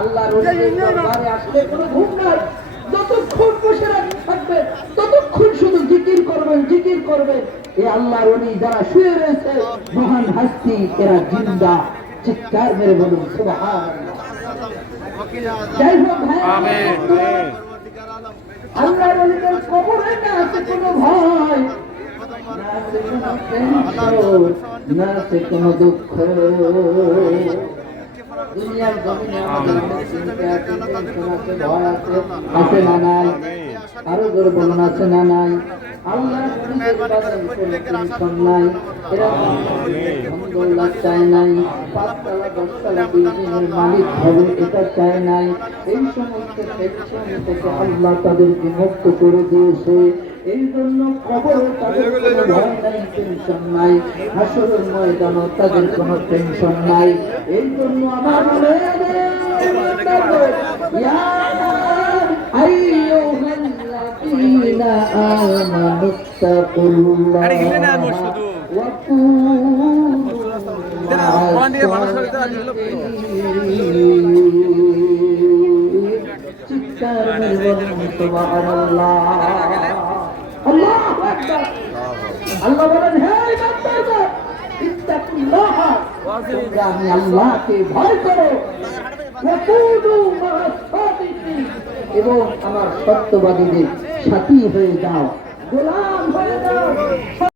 আল্লাহর ওলিদের দরবারে আসলে কোনো ঘুম নাই। যতক্ষণ বসে থাকবেন ততক্ষণ শুধু জিকির করবেন, জিকির করবেন। এই আল্লাহর ওলি যারা শুয়ে রয়েছে মহান হাস্তি, এরা জিন্দা। চিৎকার মেরে বলুন সুবহানাল্লাহ। যাই হোক ভাই, আল্লাহর ওলিদের কবরে না আছে কোনো ভয়, না আছে কোনো টেনশন, না আছে কোনো দুঃখ। দুনিয়ার জমিনে আমাদের অনেক চিন্তা আছে, টেনশন আছে, ভয় আছে, আছে না নাই? আরো জোরে বলুন, আছে না নাই? আল্লাহর ওলিদের বাজারে কোনো টেনশন নাই, এরা ধন-দৌলত চায় নাই, ৫ তলা ১০ তলা বিল্ডিংয়ের মালিক হবে এটা চায় নাই। এই সমস্ত টেনশন থেকে আল্লাহ তাদেরকে মুক্ত করে দিয়েছে। এই জন্য কবরে তাদের কোনো ভয় নাই, টেনশন নাই। হাসরের ময়দানও তাদের কোনো টেনশন নাই। এই জন্য আমার ইয়া আইয়ুহাল্লাযীনা আমানুত্তাকুল্লাহ ওয়া কুনু চিৎকার মেরে বলুন সুবহানাল্লাহ। আল্লাহু আকবার। আল্লাহ বলেন, হে ইমানদারগণ, ইত্তাকুল্লাহ, তোমরা আমি আল্লাহকে ভয় করো, ওয়া কুনু মা'আস সাদিকিন, এবং আমার সত্যবাদীদের সাথী হয়ে যাও, গোলাম হয়ে যাও।